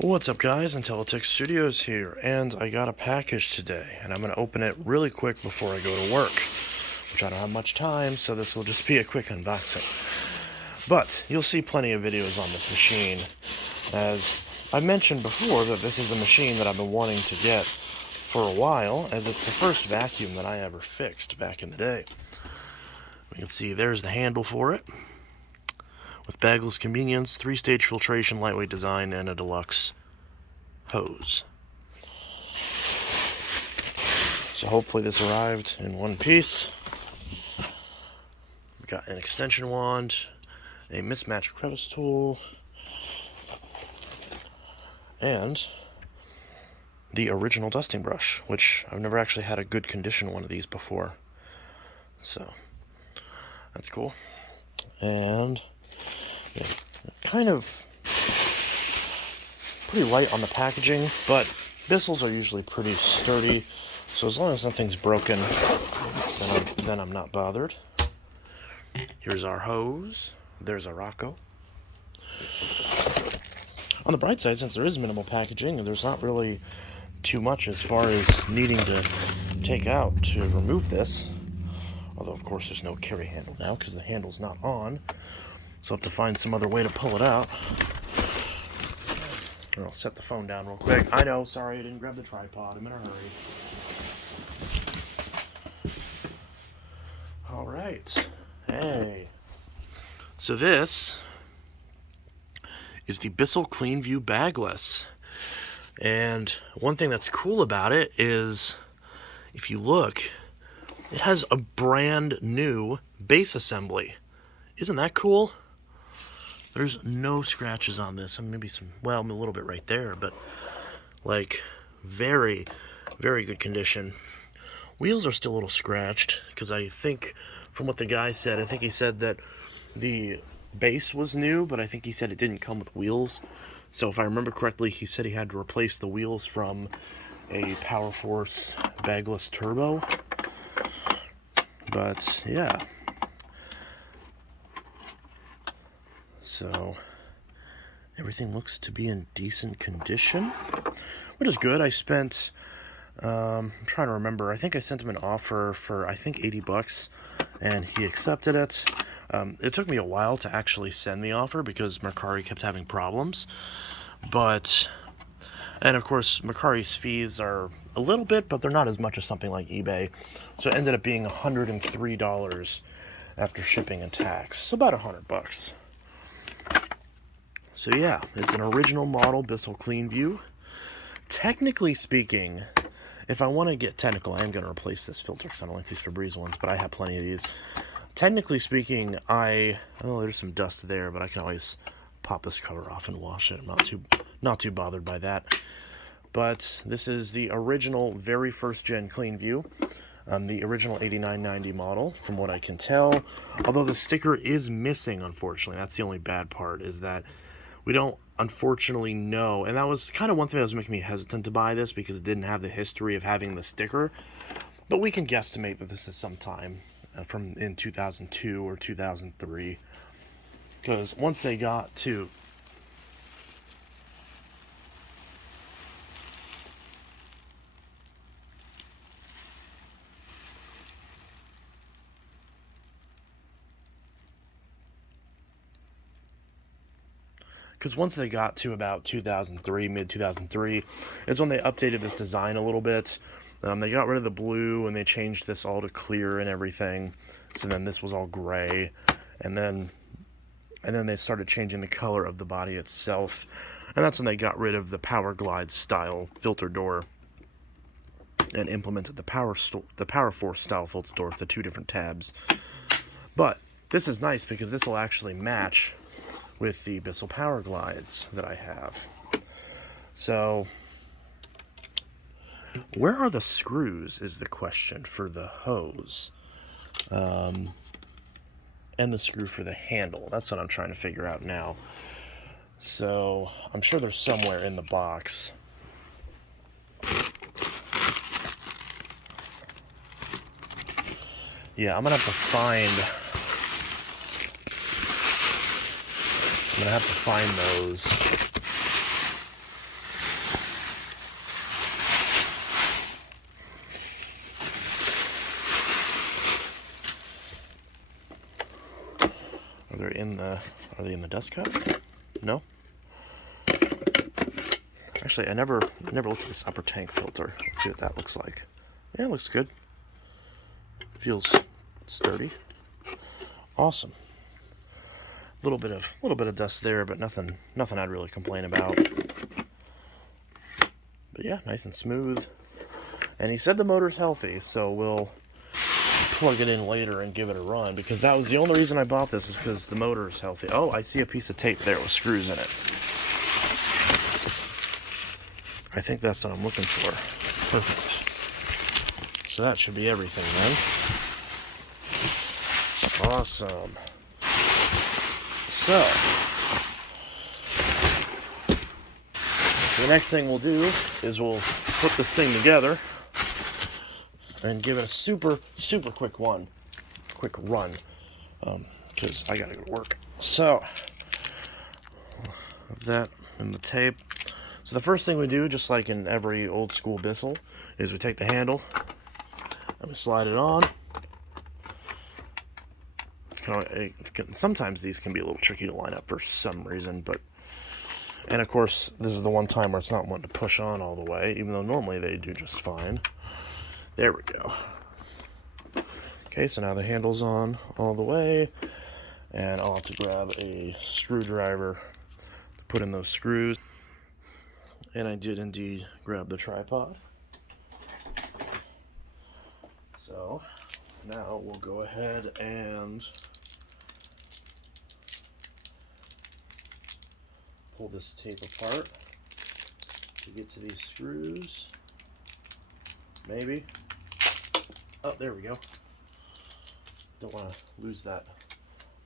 What's up guys, Intellitech Studios here, and I got a package today, and I'm going to open it really quick before I go to work, which I don't have much time, so this will just be a quick unboxing. But you'll see plenty of videos on this machine, as I mentioned before that this is a machine that I've been wanting to get for a while, as it's the first vacuum that I ever fixed back in the day. We can see there's the handle for it, with bagless convenience, 3-stage filtration, lightweight design, and a deluxe hose. So hopefully this arrived in one piece. We've got an extension wand, a mismatch crevice tool, and the original dusting brush, which I've never actually had a good condition one of these before. So that's cool. And yeah, kind of pretty light on the packaging, but Bissells are usually pretty sturdy, so as long as nothing's broken, then I'm not bothered. Here's our hose. There's our Rocco. On the bright side, since there is minimal packaging, there's not really too much as far as needing to take out to remove this. Although, of course, there's no carry handle now because the handle's not on. So I'll have to find some other way to pull it out. Or I'll set the phone down real quick. I know, sorry, I didn't grab the tripod. I'm in a hurry. Alright. Hey. So this is the Bissell CleanView Bagless. And one thing that's cool about it is, if you look, it has a brand new base assembly. Isn't that cool? There's no scratches on this. Maybe some, well, a little bit right there, but like very, very good condition. Wheels are still a little scratched because I think from what the guy said, I think he said that the base was new, but I think he said it didn't come with wheels. So if I remember correctly, he said he had to replace the wheels from a Power Force Bagless Turbo. But yeah. So everything looks to be in decent condition, which is good. I spent, I'm trying to remember, I think I sent him an offer for, I think, 80 bucks, and he accepted it. It took me a while to actually send the offer because Mercari kept having problems. And of course, Mercari's fees are a little bit, but they're not as much as something like eBay. So it ended up being $103 after shipping and tax. So about 100 bucks. So yeah, it's an original model Bissell CleanView. Technically speaking, if I want to get technical, I am going to replace this filter because I don't like these Febreze ones, but I have plenty of these. Technically speaking, oh, there's some dust there, but I can always pop this cover off and wash it. I'm not too bothered by that. But this is the original, very first gen CleanView. The original 8990 model, from what I can tell. Although the sticker is missing, unfortunately. That's the only bad part, is that we don't unfortunately know. And that was kind of one thing that was making me hesitant to buy this, because it didn't have the history of having the sticker. But we can guesstimate that this is sometime from in 2002 or 2003. Because once they got to... Because once they got to about 2003, mid-2003, is when they updated this design a little bit. They got rid of the blue, and they changed this all to clear and everything. So then this was all gray. And then they started changing the color of the body itself. And that's when they got rid of the Power Glide style filter door and implemented the Power Force style filter door with the two different tabs. But this is nice because this will actually match with the Bissell Power Glides that I have. So, where are the screws is the question for the hose. And the screw for the handle. That's what I'm trying to figure out now. So, I'm sure they're somewhere in the box. Yeah, I'm gonna have to find those. Are they in the dust cup? No? Actually, I never looked at this upper tank filter. Let's see what that looks like. Yeah, it looks good. Feels sturdy. Awesome. A little bit of dust there, but nothing I'd really complain about. But yeah, nice and smooth. And he said the motor's healthy, so we'll plug it in later and give it a run, because that was the only reason I bought this, is because the motor is healthy. Oh, I see a piece of tape there with screws in it. I think that's what I'm looking for. Perfect. So that should be everything then. Awesome. So the next thing we'll do is we'll put this thing together and give it a super quick run, because I gotta go to work. So that and the tape. So the first thing we do, just like in every old school Bissell, is we take the handle and we slide it on. Sometimes these can be a little tricky to line up for some reason, and of course this is the one time where it's not wanting to push on all the way, even though normally they do just fine. There we go. Okay, so now the handle's on all the way, and I'll have to grab a screwdriver to put in those screws. And I did indeed grab the tripod. So now we'll go ahead and pull this tape apart to get to these screws. Maybe. Oh, there we go. Don't want to lose that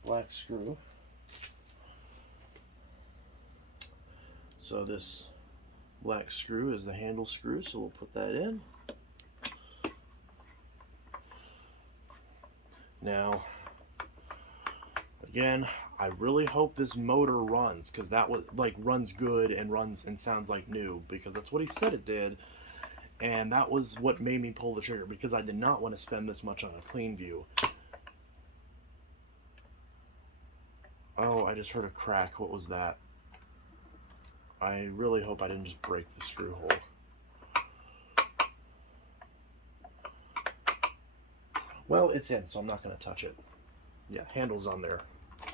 black screw. So this black screw is the handle screw, so we'll put that in. Now, again, I really hope this motor runs, because that was runs good and runs and sounds like new, because that's what he said it did, and that was what made me pull the trigger, because I did not want to spend this much on a CleanView. Oh, I just heard a crack. What was that? I really hope I didn't just break the screw hole. Well, it's in, so I'm not going to touch it. Yeah, handle's on there.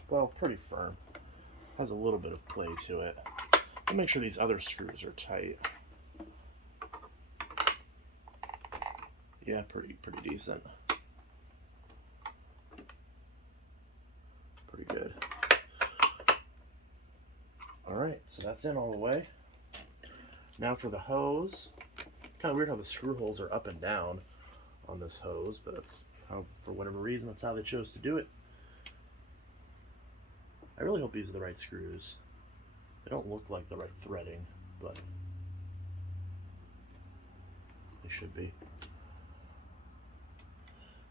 Well, pretty firm. Has a little bit of play to it. I'll make sure these other screws are tight. Yeah, pretty decent. Pretty good. Alright, so that's in all the way. Now for the hose. Kind of weird how the screw holes are up and down on this hose, but that's how, for whatever reason, that's how they chose to do it. I really hope these are the right screws. They don't look like the right threading, but they should be.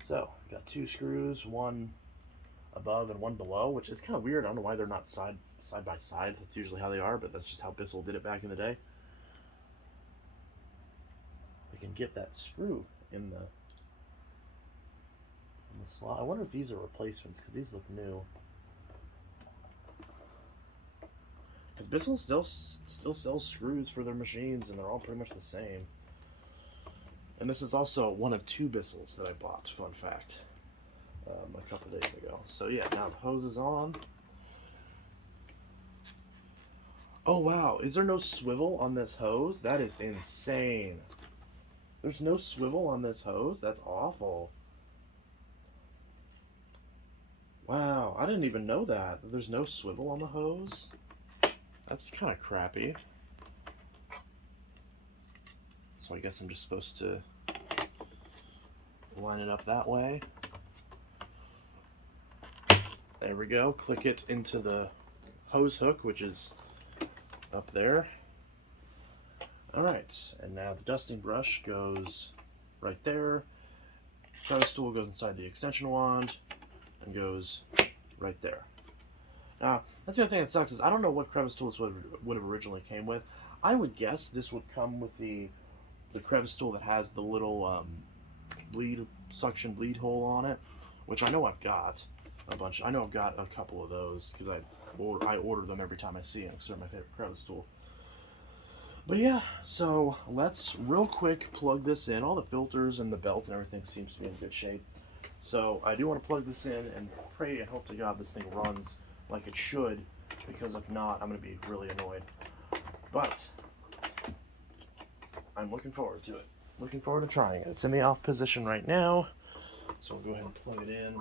So, got two screws, one above and one below, which is kind of weird. I don't know why they're not side by side. That's usually how they are, but that's just how Bissell did it back in the day. We can get that screw in the slot. I wonder if these are replacements, because these look new. Because Bissell still sells screws for their machines, and they're all pretty much the same. And this is also one of two Bissells that I bought, fun fact, a couple days ago. So yeah, now the hose is on. Oh wow, is there no swivel on this hose? That is insane. There's no swivel on this hose? That's awful. Wow, I didn't even know that. There's no swivel on the hose? That's kind of crappy. So I guess I'm just supposed to line it up that way. There we go. Click it into the hose hook, which is up there. Alright, and now the dusting brush goes right there. Crevice tool goes inside the extension wand and goes right there. Now, that's the other thing that sucks, is I don't know what crevice tools would have originally came with. I would guess this would come with the crevice tool that has the little suction bleed hole on it, which I know I've got a bunch. I know I've got a couple of those, because I I order them every time I see them because they're my favorite Crevice tool. But yeah, so let's real quick plug this in. All the filters and the belt and everything seems to be in good shape. So I do want to plug this in and pray and hope to God this thing runs like it should, because if not, I'm going to be really annoyed. But I'm looking forward to it. Looking forward to trying it. It's in the off position right now, so we'll go ahead and plug it in.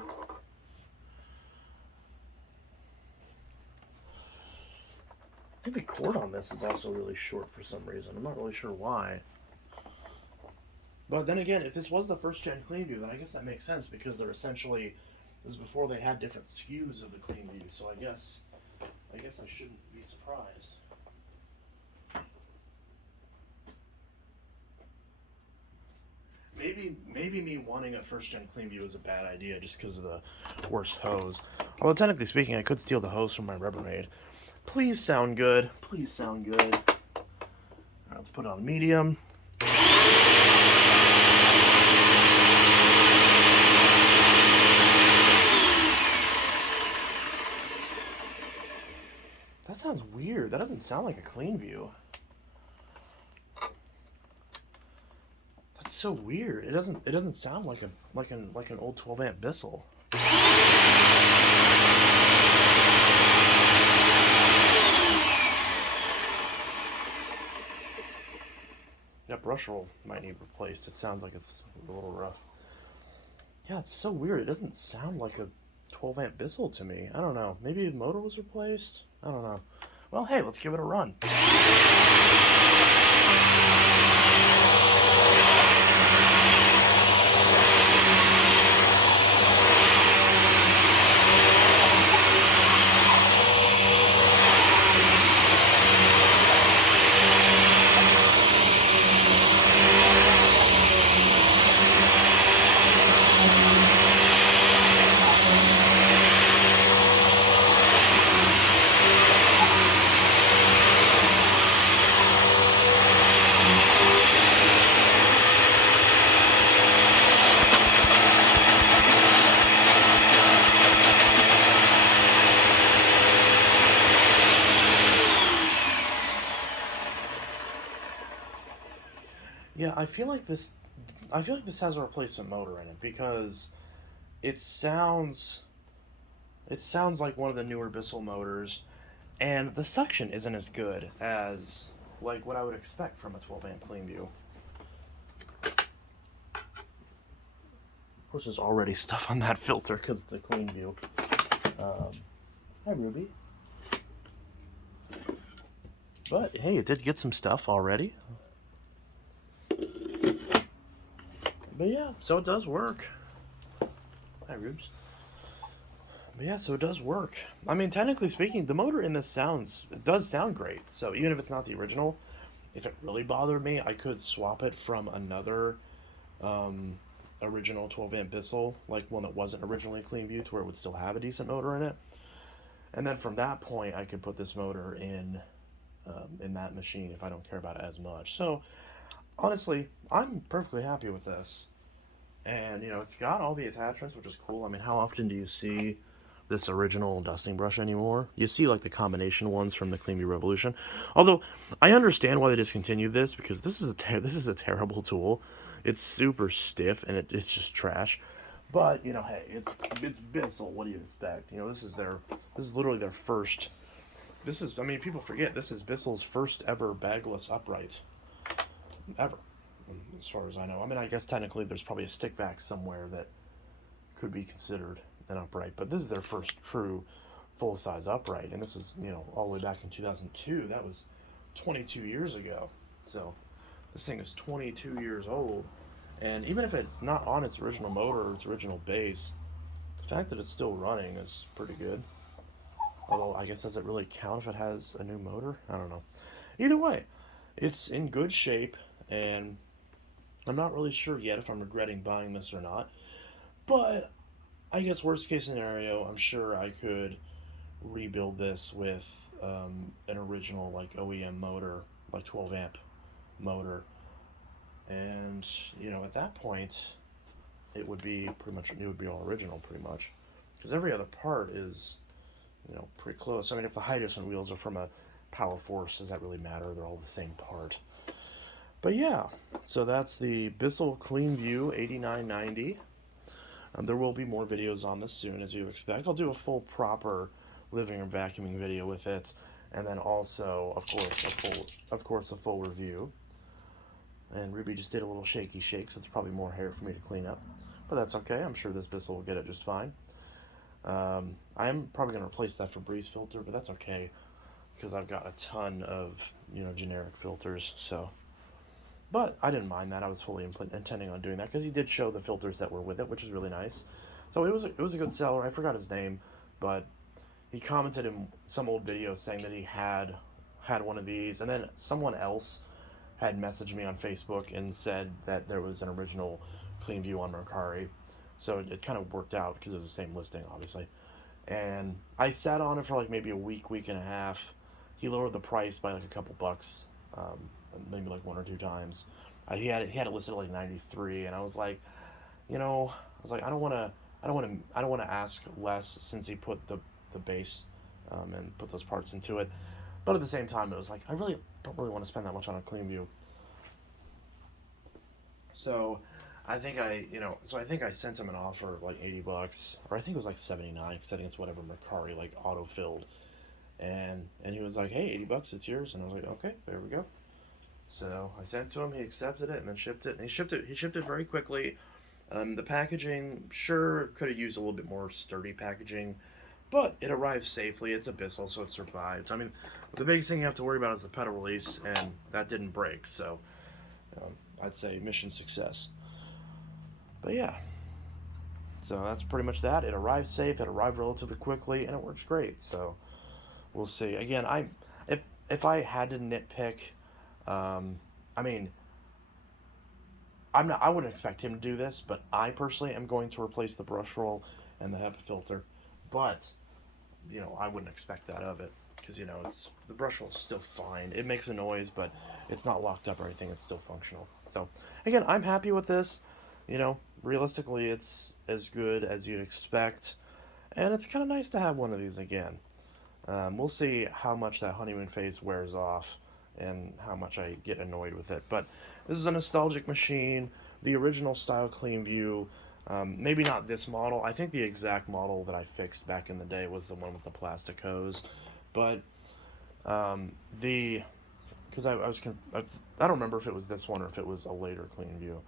I think the cord on this is also really short for some reason. I'm not really sure why. But then again, if this was the first gen CleanView, then I guess that makes sense, because they're essentially, this is before they had different SKUs of the CleanView, so I guess I shouldn't be surprised. Maybe me wanting a first gen CleanView is a bad idea just because of the worse hose. Although technically speaking, I could steal the hose from my Rubbermaid. Please sound good. Please sound good. Alright, let's put it on medium. That sounds weird. That doesn't sound like a CleanView. That's so weird. It doesn't sound like an old 12 amp Bissell. That brush roll might need replaced. It sounds like it's a little rough. Yeah, it's so weird. It doesn't sound like a 12 amp Bissell to me. I don't know. Maybe the motor was replaced? I don't know. Well, hey, let's give it a run. Yeah, I feel like this has a replacement motor in it, because it sounds like one of the newer Bissell motors, and the suction isn't as good as like what I would expect from a 12 amp CleanView. Of course, there's already stuff on that filter because it's a CleanView. Hi, Ruby. But hey, it did get some stuff already. But yeah, so it does work. Hi, Rubes. But yeah, so it does work. I mean, technically speaking, the motor in this does sound great. So even if it's not the original, if it really bothered me, I could swap it from another original 12 amp Bissell, like one that wasn't originally a CleanView, to where it would still have a decent motor in it. And then from that point, I could put this motor in that machine if I don't care about it as much. So honestly, I'm perfectly happy with this. And, you know, it's got all the attachments, which is cool. I mean, how often do you see this original dusting brush anymore? You see, like, the combination ones from the CleanView Revolution. Although, I understand why they discontinued this, because this is a terrible tool. It's super stiff, and it's just trash. But, you know, hey, it's Bissell. What do you expect? You know, this is literally their first. I mean, people forget, this is Bissell's first ever bagless upright. Ever, as far as I know. I mean, I guess technically there's probably a stick vac somewhere that could be considered an upright, but this is their first true full-size upright, and this is, you know, all the way back in 2002. That was 22 years ago. So this thing is 22 years old, and even if it's not on its original motor or its original base, the fact that it's still running is pretty good. Although, I guess, does it really count if it has a new motor? I don't know. Either way, it's in good shape, and I'm not really sure yet if I'm regretting buying this or not. But I guess worst case scenario, I'm sure I could rebuild this with an original, like, OEM motor, like 12 amp motor. And, you know, at that point, it would be all original, pretty much. Because every other part is, pretty close. I mean, if the Hydrogen wheels are from a Power Force, does that really matter? They're all the same part. But yeah, so that's the Bissell CleanView 8990. There will be more videos on this soon, as you expect. I'll do a full proper living room vacuuming video with it, and then also, of course, a full review. And Ruby just did a little shaky shake, so there's probably more hair for me to clean up, but that's okay. I'm sure this Bissell will get it just fine. I am probably going to replace that Febreze filter, but that's okay because I've got a ton of generic filters. So, but I didn't mind that. I was fully intending on doing that because he did show the filters that were with it, which is really nice. So it was a good seller. I forgot his name, but he commented in some old video saying that he had one of these, and then someone else had messaged me on Facebook and said that there was an original CleanView on Mercari. So it kind of worked out because it was the same listing, obviously. And I sat on it for like maybe a week and a half. He lowered the price by like a couple bucks, maybe like 1 or 2 times. He had it listed at like 93, and I was like, I don't want to ask less since he put the base and put those parts into it. But at the same time, it was like I really don't want to spend that much on a CleanView. So I think I sent him an offer of like 80 bucks, or I think it was like 79, because I think it's whatever Mercari like auto-filled. And he was like, hey, 80 bucks, it's yours. And I was like, okay, there we go. So I sent it to him, he accepted it, and then shipped it. And he shipped it very quickly. The packaging, sure, could have used a little bit more sturdy packaging, but it arrived safely. It's a Bissell, so it survived. I mean, the biggest thing you have to worry about is the pedal release, and that didn't break. So I'd say mission success. But yeah, so that's pretty much that. It arrived safe, it arrived relatively quickly, and it works great. So we'll see. Again, if I had to nitpick, I mean, I wouldn't expect him to do this, but I personally am going to replace the brush roll and the HEPA filter. But I wouldn't expect that of it because it's the brush roll is still fine. It makes a noise, but it's not locked up or anything. It's still functional. So again, I'm happy with this. Realistically, it's as good as you'd expect, and it's kind of nice to have one of these again. We'll see how much that honeymoon phase wears off and how much I get annoyed with it. But this is a nostalgic machine, the original style CleanView. Maybe not this model. I think the exact model that I fixed back in the day was the one with the plastic hose. But because I don't remember if it was this one or if it was a later CleanView.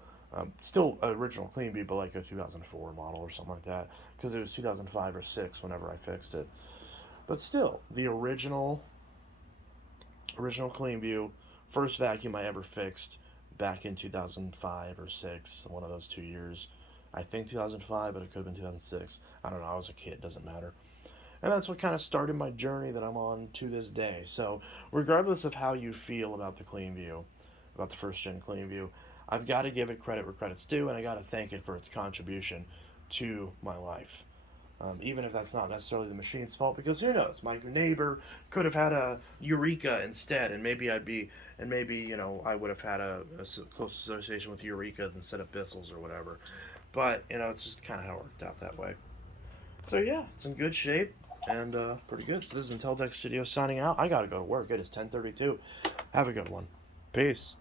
Still original CleanView, but like a 2004 model or something like that, because it was 2005 or 6 whenever I fixed it. But still, the original CleanView, first vacuum I ever fixed back in 2005 or 6, one of those 2 years. I think 2005, but it could have been 2006. I don't know, I was a kid, doesn't matter. And that's what kind of started my journey that I'm on to this day. So regardless of how you feel about the CleanView, about the first gen CleanView, I've got to give it credit where credit's due, and I got to thank it for its contribution to my life. Even if that's not necessarily the machine's fault, because who knows, my neighbor could have had a Eureka instead, and maybe I would have had a close association with Eurekas instead of Bissells or whatever. But it's just kind of how it worked out that way. So yeah, it's in good shape and pretty good. So this is Intellitech Studio signing out. I gotta go to work. It is 10:32. Have a good one. Peace.